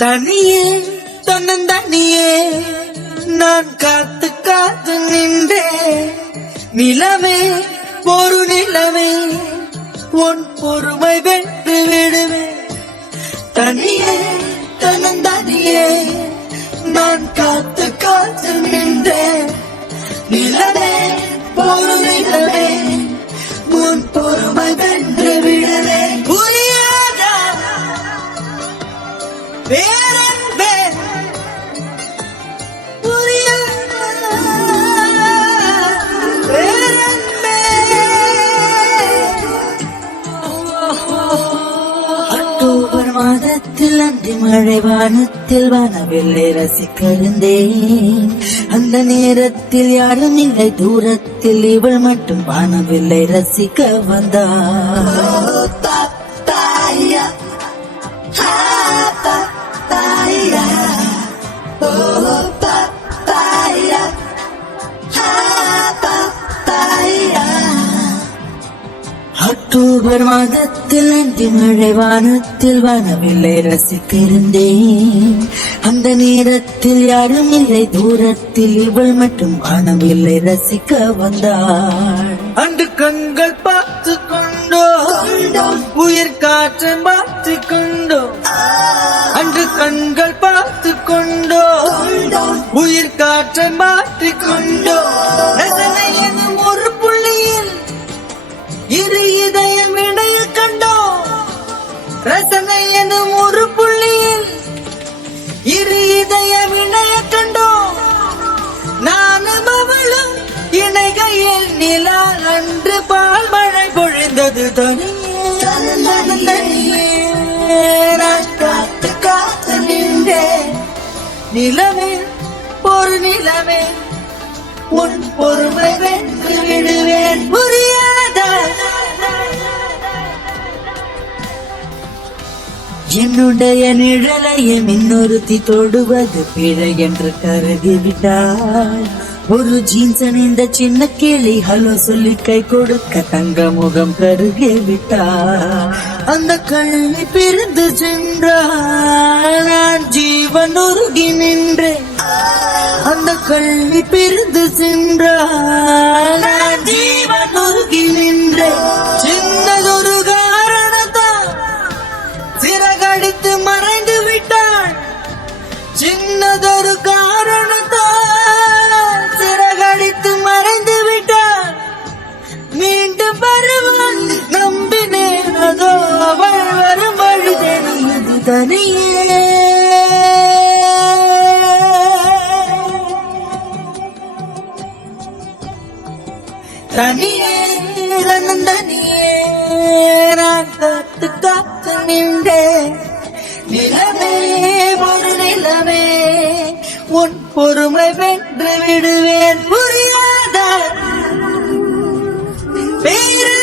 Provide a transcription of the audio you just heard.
தனியே தன்னந்தனியே நான் காத்து காத்து நின்றே நிலவே ஒரு நிலவே உன் பொறுமை வென்று விடுவே தனியே தன்னந்தனியே நான் காத்து காத்து நின்றே நிலவே ஒரு நிலவே உன் பொறுமை வென்று விடுவே புரியாதா வேறென்பே அக்டோபர் மாதத்தில் அந்தி மழை வானத்தில் வானவில்லை ரசிக்கிறந்தேன் அந்த நேரத்தில் யாரும் இல்லை தூரத்தில் இவள் மட்டும் வானவில்லை ரசிக்க வந்தார் அக்டோபர் மாதத்தில் அந்தி மழை வானத்தில் வானவில்லை ரசிக்கிறந்தேன் அந்த நேரத்தில் யாரும் இல்லை தூரத்தில் இவள் மட்டும் வானவில்லை ரசிக்க வந்தாள் அன்று கண்கள் பார்த்து கொண்டோ உயிர் காற்றை மாற்றி கொண்டோ அன்று கண்கள் பார்த்து கொண்டோ உயிர் காற்றை மாற்றி கொண்டோ ஒரு புள்ளியில் இரு இதயம் இணைய கண்டோ ரசனை எனும் ஒரு புள்ளியில் இரு இதயம் இணைய கண்டோ நானும் அவளும் இணைகையில் நிலா அன்று பால் மழை பொழிந்தது தனியே நான் காத்து காத்து நின்றே நிலவே ஒரு நிலவே உன் பொறுமை வென்று விடுவேன் புரியாத என்னுடைய நிழலைய இன்னொருத்தி தொடுவது பிழை என்று கருதிவிட்டாள் ஒரு ஜீன்ஸ் அணிந்த சின்ன கிளி ஹலோ சொல்லி கை கொடுக்க தங்க முகம் கருகி விட்டாள் அந்த கள்ளி பிரிந்து சென்றாள் நான் ஜீவன் உருகி நின்றேன் அந்த கள்ளி பிரிந்து சென்றாள் நான் ஜீவன் உருகி நின்றேன் சின்னதொரு காரணத்தால் சிறகடித்து மறைந்து விட்டாள் சின்னதொரு காரணத்தால் சிறகடித்து மறைந்து விட்டாள் மீண்டும் வருவான் நம்பினேன் அதோ அவள் வரும் வழிதெனியது தனியே தனியே தனியே நான் காத்து காத்து நின்றே நிலவே ஒரு நிலவே உன் பொறுமை வென்று விடுவேன் புரியாத வேறு